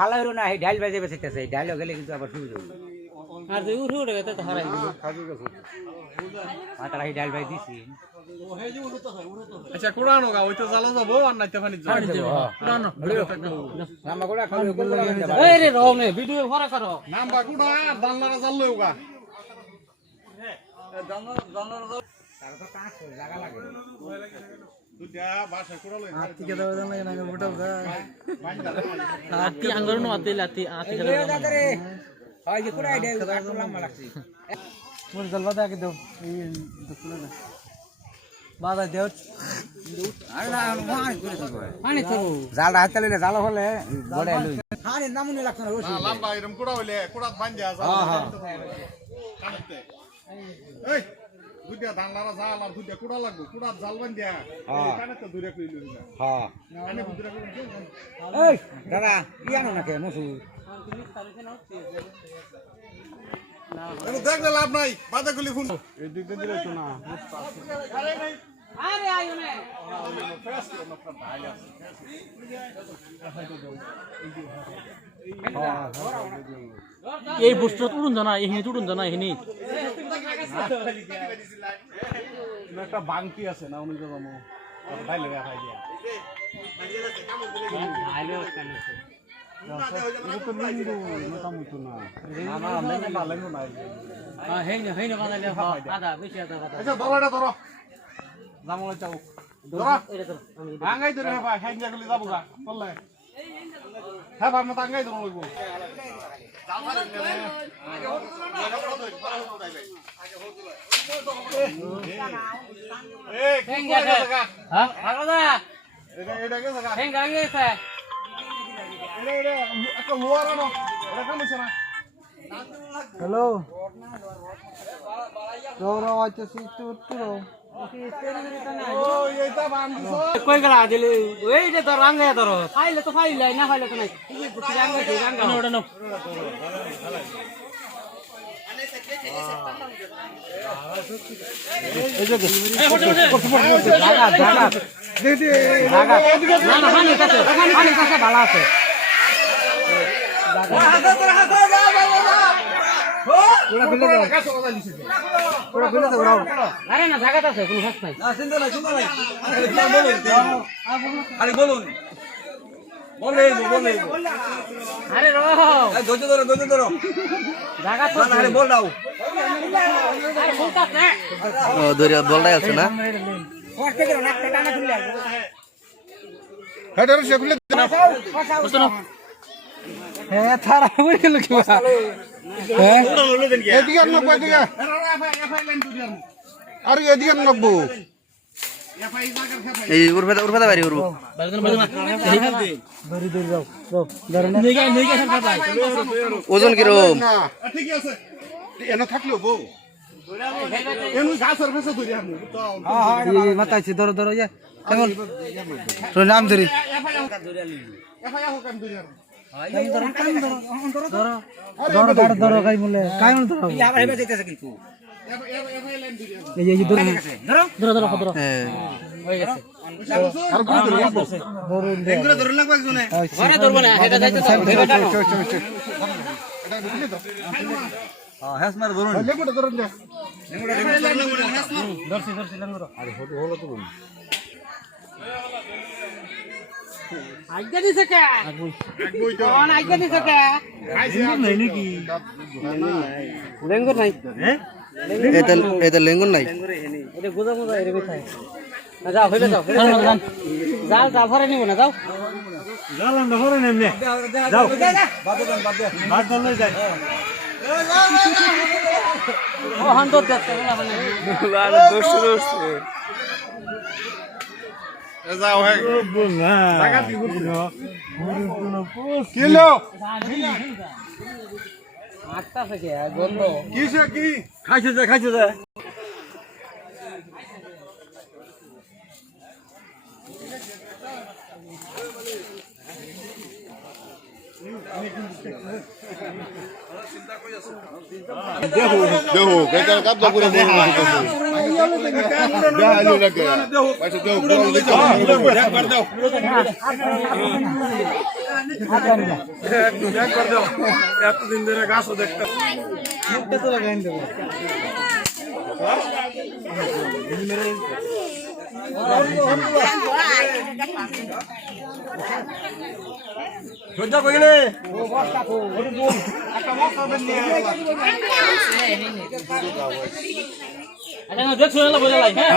হালা না এই ডাইল বাজে বেঁচেছে ডাইল গেলে কিন্তু আবার সুবিধা আর তুই উঠে উঠে গেছে তো হারাই তারা এই ডাইল বাই দিছি আচ্ছা কোড়ানো গা ওই তো জ্বালা যাবো আর নাইতে পানি যাবো কোড়ানো নাম্বা কোড়া খালি এই রে রও নে ভিডিও ভরা করো নাম্বা কোড়া দানলারা জ্বাললো গা দানলারা তার তো কাজ লাগা লাগে দুটা বাসা কোড়ালো আতি কে দাও জানা না বটাও গা আতি আঙ্গর নো আতি লাতি আতি কে দাও রে হয় যে কোড়াই দে কাটলাম লাগছি মোর জলবা দা কে দাও এই দুকুলা দা বাদা দেও আরে না পানি করে দিব পানি তো জালটা হাতে লইলে জাল হলে গড়ে লই পানি নামুনি লাগছ না রসি লম্বা এরকম কোড়া হইলে কোড়াত বান্ধা আছে কাটতে এই দুটা দানলারা জাল আর দুটা কোড়া লাগবে কোড়াত জাল বান্ধা কানেতে দূরে কই লই না হ্যাঁ কানে দূরে কই এই দাদা কি আনো নাকি মসু দেখলে লাভ নাই বাধা গুলি ফোন এই দিক দিয়ে দিলে তো না আরে আইও নে এই বুস্ট তুড়ুন জানা এহিনি তুড়ুন জানা এহিনি একটা বাংকি আছে না উনি তো জানো ভাই লাগা খাই দিয়া আইলো কানেছে তো লিঙ্গু মোটামুটি না না মেনে বালেঙ্গু নাই হ্যাঁ হেইনে হেইনে বানালে আদা বেশি আদা কথা আচ্ছা ধরো এটা ধরো জামলে চাও ধরো এটা তো আঙ্গাই ধরে ভাই হ্যাঙ্গা গুলি যাবো গা বললে হ্যাঁ ভাই মত আঙ্গাই ধরো লাগবো এই কি গেছে গা হ্যাঁ আলাদা এটা গেছে গা হেঙ্গা গেছে এটা একটা লোয়ার আনো এটা কামছে না হ্যালো রো আইতেছি একটু ও এইটা বান্দিছো কই গলা দিলে ওইটা তো রাঙ্গা ধরো ফাইলে তো ফাইলাই না ফাইলে তো নাই রাঙ্গা দি রাঙ্গা ওটা নাও এই যে জায়গা জায়গা দে দে জায়গা না না পানি কাছে ভালো আছে পুরো ফেলে দাও রাও আরে না জায়গাটা আছে কোনো ফাঁস নাই না চিন্তা নাই আরে বলুন বলে আরে রো এই ধৈর্য ধরো জায়গা তো না আরে বল দাও আরে ফুলকাস না ও দরিয়া বলটাই আছে না ফসকে দিও না টানা খুলে আসবে হেডার সে খুলে বুঝছো না হ্যাঁ তারা হয়ে গেল কি হ্যাঁ এদিকে আর নব্বই এদিকে আর এদিকে আর নব্বই এই উরফাদা বাড়ি উরবো ধরি যাও ধরো না নইগা সরকার ভাই ওজন কিরকম না ঠিক আছে এনে থাকলেও বউ এনু গাছের ফেসে ধরে আমি তো এই মাথায় ধরো ইয়া কেমন তো নাম ধরি এফআইআর হোক আমি ধরে ধরো কাই বলে কাই মন ধরো আবার হেবে যাইতেছে কিন্তু এফআইআর লাইন ধরে এই ধরো ধরো হ্যাঁ হয়ে গেছে আর কোন ধরে লাগবো ধরো এগুলো ধরে লাগবো একজনে ঘরে ধরবো না এটা যাইতেছে ভেবে টানো এটা ঢুকলে তো হ্যাঁ হ্যাঁ মার ধরুন লেবুটা ধরে নে ধরছি লঙ্গরো আরে হলো তো আইগা দিছে কে কই তো কোন আইগা দিছে কে খাইছে নাই নাকি লঙ্গর নাই হ্যাঁ এটা লেঙ্গুন নাই এটা গোদা গোদা এর কোথায় না যাও হইলে যাও জাল জাল ভরে নিব না যাও জালান ধরে নেমনে যাও বাদ দল যাই ও হান তো দেখতে না বলে যাও হে না টাকা দিব পোস্ট কিলো আটটা থেকে গন্ধ কিসে কি খাইছে যা দেখো কেন কাপ করে এতদিন ধরে গাছও দেখতে মুখটা তো লাগাই দেবো সজ্জা কই গেলে দেখছো বোঝা লাই হ্যাঁ